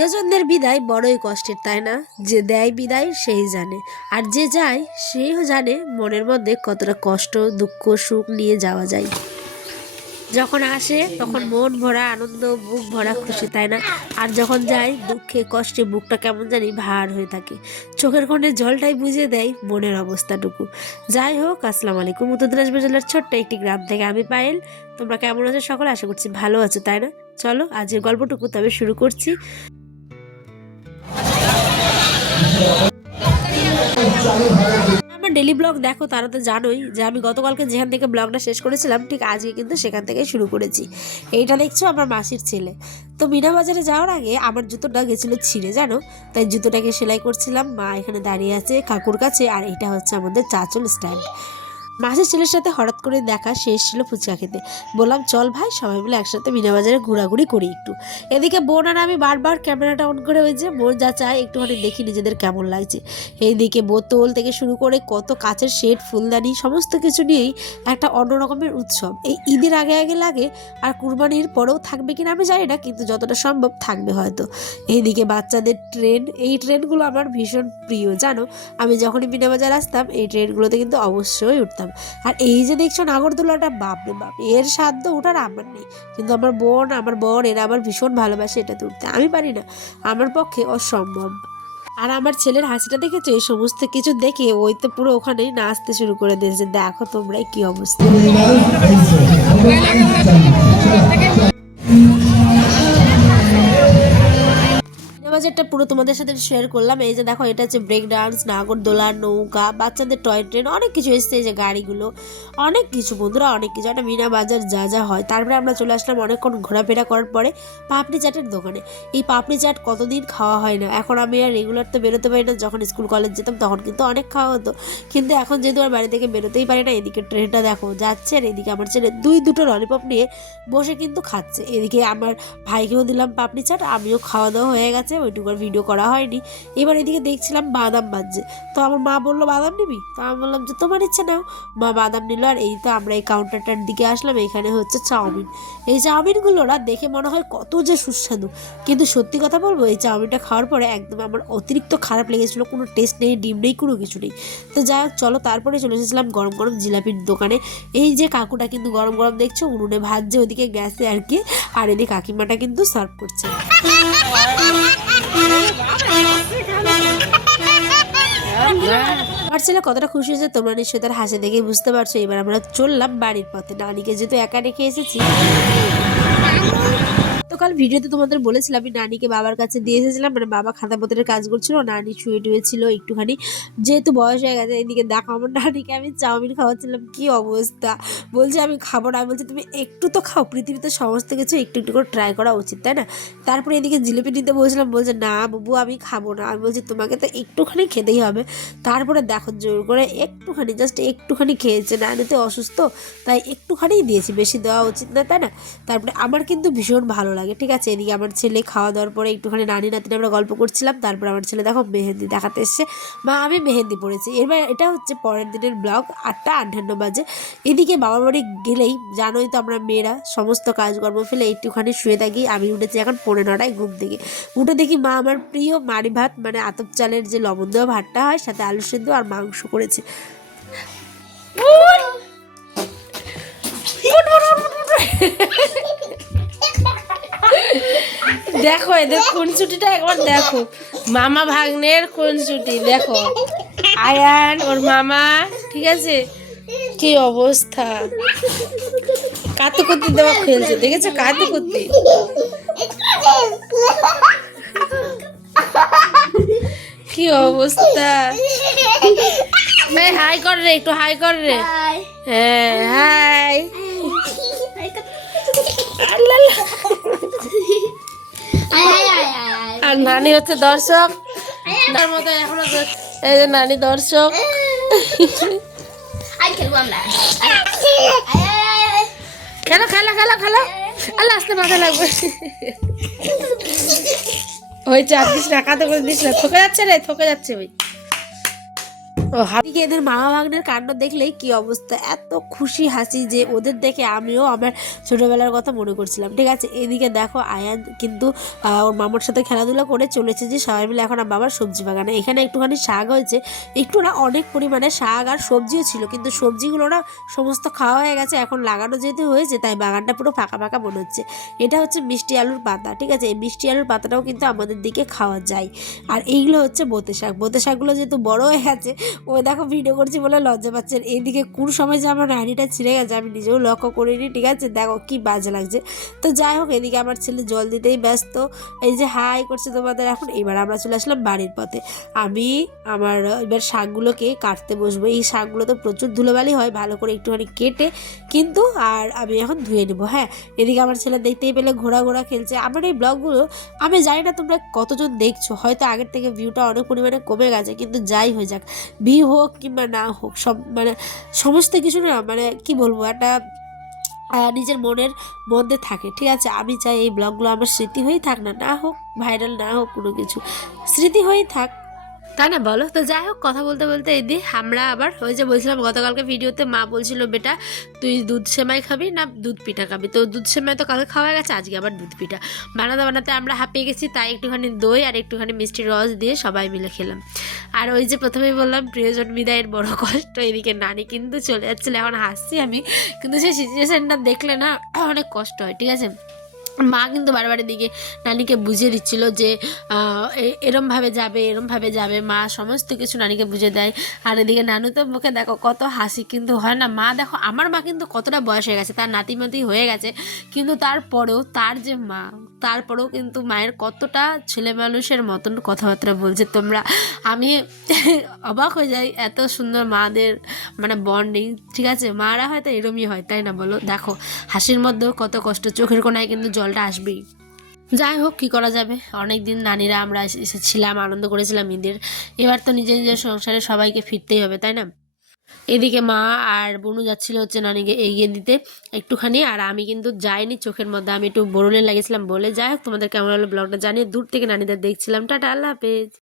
প্রিয়জনদের বিদায় বড়ই কষ্টের, তাই না? যে দেয় বিদায় সেই জানে, আর যে যায় সেও জানে মনের মধ্যে কতটা কষ্ট, দুঃখ, সুখ নিয়ে যাওয়া যায়। যখন আসে তখন মন ভরা আনন্দ, বুক ভরা খুশি, তাই না? আর যখন যায় দুঃখে কষ্টে বুকটা কেমন জানি ভার হয়ে থাকে। চোখের কোণে জলটাই বুঝিয়ে দেয় মনের অবস্থাটুকু। যাই হোক, আসসালামু আলাইকুম। উত্তর দিনাজপুর জেলার ছোট্ট একটি গ্রাম থেকে আমি পায়েল। তোমরা কেমন আছো সকলে? আশা করছি ভালো আছো, তাই না? চলো আজকের গল্পটুকু তবে শুরু করছি। আমার ডেলি ব্লগ দেখো তারা তো জানোই যে আমি গতকালকে যেখান থেকে ব্লগটা শেষ করেছিলাম ঠিক আজকে কিন্তু সেখান থেকে শুরু করেছি। এইটা দেখছো আমার মাসির ছেলে। তো মিনা বাজারে যাওয়ার আগে আমার জুতোটা গেছিলো ছিঁড়ে, জানো, তাই জুতোটাকে সেলাই করছিলাম। মা এখানে দাঁড়িয়ে আছে কাকুর কাছে, আর এটা হচ্ছে আমাদের চাচল স্ট্যান্ড। মাসির ছেলের সাথে হঠাৎ করে দেখা, শেষ ছিল ফুচকা খেতে। বললাম চল ভাই সবাই মিলে একসাথে মিনা বাজারে ঘোরাঘুরি করি একটু। এদিকে বোন আর আমি বারবার ক্যামেরাটা অন করে ওই যে মন যা চায় একটুখানি দেখি নিজেদের কেমন লাগছে। এইদিকে বোতল থেকে শুরু করে কত কাচের সেট, ফুলদানি, সমস্ত কিছু নিয়েই একটা অন্যরকমের উৎসব। এই ঈদের আগে আগে লাগে, আর কুরবানির পরেও থাকবে কিনা আমি জানি না, কিন্তু যতটা সম্ভব থাকবে হয়তো। এইদিকে বাচ্চাদের ট্রেন, এই ট্রেনগুলো আমার ভীষণ প্রিয়, জানো। আমি যখনই মিনা বাজার আসতাম এই ট্রেনগুলোতে কিন্তু অবশ্যই উঠতাম। আর এই যে দেখছো নাগরদোলাটা, বাপ রে বাপ, এর সাধ্য ওঠার আমার নেই, কিন্তু আমার বোন, আমার বর, এরা আবার ভীষণ ভালোবাসে এটাতে উঠতে। আমি পারি না, আমার পক্ষে অসম্ভব। আর আমার ছেলের হাসিটা দেখেছো? এই সমস্ত কিছু দেখে ওই তো পুরো ওখানেই নাচতে শুরু করে দিয়েছে। দেখো তোমরাই কি অবস্থা। বাজারটা পুরো তোমাদের সাথে শেয়ার করলাম। এই যে দেখো, এটা হচ্ছে ব্রেক ডান্স, নাগরদোলা, নৌকা, বাচ্চাদের টয় ট্রেন, অনেক কিছু এসছে। এই যে গাড়িগুলো, অনেক কিছু বন্ধুরা, অনেক কিছু। একটা মিনা বাজার যা যা হয়। তারপরে আমরা চলে আসলাম অনেকক্ষণ ঘোরাফেরা করার পরে পাপড়ি চাটের দোকানে। এই পাপড়ি চাট কতদিন খাওয়া হয় না। এখন আমি আর রেগুলার তো বেরোতে পারি না, যখন স্কুল কলেজ যেতাম তখন কিন্তু অনেক খাওয়া হতো, কিন্তু এখন যেহেতু আর বাড়ি থেকে বেরোতেই পারি না। এদিকে ট্রেনটা দেখো যাচ্ছে, আর এদিকে আমার ছেলে দুটো ললিপপ নিয়ে বসে কিন্তু খাচ্ছে। এদিকে আমার ভাইকেও দিলাম পাপড়ি চাট, আমিও খাওয়া দাওয়া হয়ে গেছে, ওইটুকু আর ভিডিও করা হয়নি। এবার এদিকে দেখছিলাম বাদাম বাজছে, তো আমার মা বললো বাদাম নিবি, তো আমি বললাম যে তোমার ইচ্ছে নাও। মা বাদাম নিল, আর এই তো আমরা এই কাউন্টারটার দিকে আসলাম। এখানে হচ্ছে চাউমিন। এই চাউমিনগুলো না দেখে মনে হয় কত যে সুস্বাদু, কিন্তু সত্যি কথা বলবো এই চাউমিনটা খাওয়ার পরে একদম আমার অতিরিক্ত খারাপ লেগেছিলো। কোনো টেস্ট নেই, ডিম নেই, কোনো কিছু নেই। তো যাই হোক চলো, তারপরে চলে এসেছিলাম গরম গরম জিলাপির দোকানে। এই যে কাকুটা কিন্তু গরম গরম দেখছো উনুনে ভাজছে ওদিকে গ্যাসে আর কি, আর এদিকে কাকিমাটা কিন্তু সার্ভ করছে। আমার ছেলে কতটা খুশি হয়েছে তোমরা নিশ্চয়ই তার হাসি দেখে বুঝতে পারছো। এবার আমরা চললাম বাড়ির পথে। নানিকে যেহেতু একা রেখে এসেছি, তো কাল ভিডিওতে তোমাদের বলেছিলাম আমি নানিকে বাবার কাছে দিয়ে এসেছিলাম, মানে বাবা খাতাপত্রের কাজ করছিল, নানি শুয়ে টুয়েছিল একটুখানি, যেহেতু বয়স হয়ে গেছে। এদিকে দেখো আমার নানিকে আমি চাউমিন খাওয়াচ্ছিলাম, কি অবস্থা। বলছে আমি খাবো না। আমি বলছি তুমি একটু তো খাও, পৃথিবীতে সমস্ত কিছু একটু একটু করে ট্রাই করা উচিত, তাই না? তারপরে এদিকে জিলিপি নিতে বলছিলাম, বলছে না বাবু আমি খাবো না। আমি বলছি তোমাকে তো একটুখানি খেতেই হবে। তারপরে দেখো জোর করে একটুখানি, জাস্ট একটুখানি খেয়েছে। নানি তো অসুস্থ, তাই একটুখানিই দিয়েছি, বেশি দেওয়া উচিত না, তাই না? তারপরে আমার কিন্তু ভীষণ ভালো লাগে, ঠিক আছে। এদিকে আমার ছেলে খাওয়া দাওয়ার পরে একটুখানি নানি নাতিনি আমরা গল্প করছিলাম। তারপর আমার ছেলে দেখো মেহেন্দি দেখাতে এসছে। মা আমি মেহেন্দি পড়েছি। এবার এটা হচ্ছে পরের দিনের ব্লগ, 8টা 58 বাজে। এদিকে বাবার বাড়ি গেলেই জানোই তো আমরা মেয়েরা সমস্ত কাজকর্ম ফেলে একটুখানি শুয়ে থাকি। আমি উঠেছি এখন 9:45 ঘুম থেকে। উঠে দেখি মা আমার প্রিয় মাড়ি ভাত, মানে আতপ চালের যে লবণ দেওয়া ভাতটা হয়, সাথে আলু সেদ্ধ আর মাংস করেছে। দেখো এদের কোন ছুটিটা একবার দেখো, মামা ভাগ্নের কোন ছুটি দেখো, আয়ান ওর মামা, ঠিক আছে। কি অবস্থা, কাতু কুত্তি দেওয়া খেলছে, দেখেছো কাতু কুত্তি। কি অবস্থা। হাই কর রে, একটু হাই কর রে। হ্যাঁ হাই। আর নানি হচ্ছে দর্শক, তার মতো এখনো এই যে নানি দর্শক। খেলো খেলো খেলো খেলো, আল্লাহ আসতে মাথা লাগবে। ওই চাপ দিস না, কাঁদে করে দিস না, থকে যাচ্ছে রে, থকে যাচ্ছে। ওই এদিকে এদের মামা ভাগ্নের কাণ্ড দেখলেই কি অবস্থা, এত খুশি হাসি যে ওদের দেখে আমিও আমার ছোটবেলার কথা মনে করছিলাম। ঠিক আছে, এদিকে দেখো আয়ান কিন্তু ওর মামার সাথে খেলাধুলা করে চলেছে যে সবাই মিলে এখন বাবার সবজি বাগানে। এখানে একটুখানি শাক হয়েছে, একটু না অনেক পরিমাণে শাক আর সবজিও ছিল, কিন্তু সবজিগুলো না সমস্ত খাওয়া হয়ে গেছে। এখন লাগানো যেতে হয়েছে তাই বাগানটা পুরো ফাঁকা ফাঁকা মনে হচ্ছে। এটা হচ্ছে মিষ্টি আলুর পাতা। ঠিক আছে, এই মিষ্টি আলুর পাতাটাও কিন্তু আমাদের দিকে খাওয়া যায়। আর এইগুলো হচ্ছে বোতে শাক। বোতে শাকগুলো যেহেতু বড় হয়ে গেছে, ও দেখো ভিডিও করছি বলে লজ্জা পাচ্ছেন। এইদিকে কোন সময় যে আমার নাড়িটা ছিঁড়ে গেছে আমি নিজেও লক্ষ্য করিনি। ঠিক আছে, দেখো কি বাজে লাগছে। তো যাই হোক, এদিকে আমার ছেলে জল দিতেই ব্যস্ত, এই যে হাই করছে তোমাদের। এখন এবার আমরা চলে আসলাম বাড়ির পথে। আমি আমার এবার শাকগুলোকে কাটতে বসবো। এই শাকগুলো তো প্রচুর ধুলোবালি হয়, ভালো করে একটুখানি কেটে কিন্তু আর আমি এখন ধুয়ে নেবো। হ্যাঁ, এদিকে আমার ছেলে দেখতেই পেলে ঘোরা ঘোরা খেলছে। আমার এই ব্লগগুলো আমি জানি না তোমরা কতজন দেখছো, হয়তো আগের থেকে ভিউটা অনেক পরিমাণে কমে গেছে, কিন্তু যাই হয়ে যাক, ভিউ হোক কিংবা না হোক, সব মানে সমস্ত কিছু না মানে কি বলবো, একটা নিজের মনের মধ্যে থাকে। ঠিক আছে, আমি চাই এই ব্লগগুলো আমার স্মৃতি হয়েই থাক, না না হোক ভাইরাল, না হোক কোনো কিছু, স্মৃতি হয়েই থাক, তাই না বলো? তো যাই হোক, কথা বলতে বলতে এদি আমরা আবার ওই যে বলছিলাম গতকালকে ভিডিওতে, মা বলছিল বেটা তুই দুধ সেমাই খাবি না দুধ পিঠা খাবি। তো দুধ সেমাই তো কালকে খাওয়া গেছে, আজকে আবার দুধ পিঠা বানাতে বানাতে আমরা হাঁপিয়ে গেছি, তাই একটুখানি দই আর একটুখানি মিষ্টি রস দিয়ে সবাই মিলে খেলাম। আর ওই যে প্রথমেই বললাম প্রিয়জন বিদায়ের বড় কষ্ট, এদিকে নানি কিন্তু চলে যাচ্ছিল। এখন হাসছি আমি, কিন্তু সেই সিচুয়েশনটা দেখলে না অনেক কষ্ট হয়। ঠিক আছে, মা কিন্তু বারবার এদিকে নানিকে বুঝিয়ে দিচ্ছিল যে এরমভাবে যাবে এরমভাবে যাবে, মা সমস্ত কিছু নানিকে বুঝিয়ে দেয়। আর এদিকে নানু তো মুখে দেখো কত হাসি, কিন্তু হয় না। মা দেখো, আমার মা কিন্তু কতটা বয়স হয়ে গেছে, তার নাতিমাতি হয়ে গেছে, কিন্তু তারপরেও তার যে মা, তারপরেও কিন্তু মায়ের কতটা ছেলে মানুষের মতন কথাবার্তা বলছে তোমরা। আমি অবাক হয়ে যাই, এত সুন্দর মাদের মানে বন্ডিং। ঠিক আছে, মারা হয়তো এরমই হয়, তাই না বলো? দেখো হাসির মধ্যেও কত কষ্ট, চোখের কোনায় কিন্তু জলটা আসবেই। যাই হোক, কী করা যাবে, অনেক দিন নানিরা আমরা এসেছিলাম, আনন্দ করেছিলাম ঈদের। এবার তো নিজের নিজের সংসারে সবাইকে ফিরতেই হবে, তাই না? এদিকে মা আর বনু যাচ্ছিল হচ্ছে নানিকে এগিয়ে দিতে একটুখানি, আর আমি কিন্তু যাইনি, চোখের মধ্যে আমি একটু বোরোলিন লাগিয়েছিলাম বলে। যাই হোক, তোমাদের কেমন হলো ব্লগটা জানিয়ে, দূর থেকে নানিদের দেখছিলাম। টাটা, আল্লাহ হাফেজ।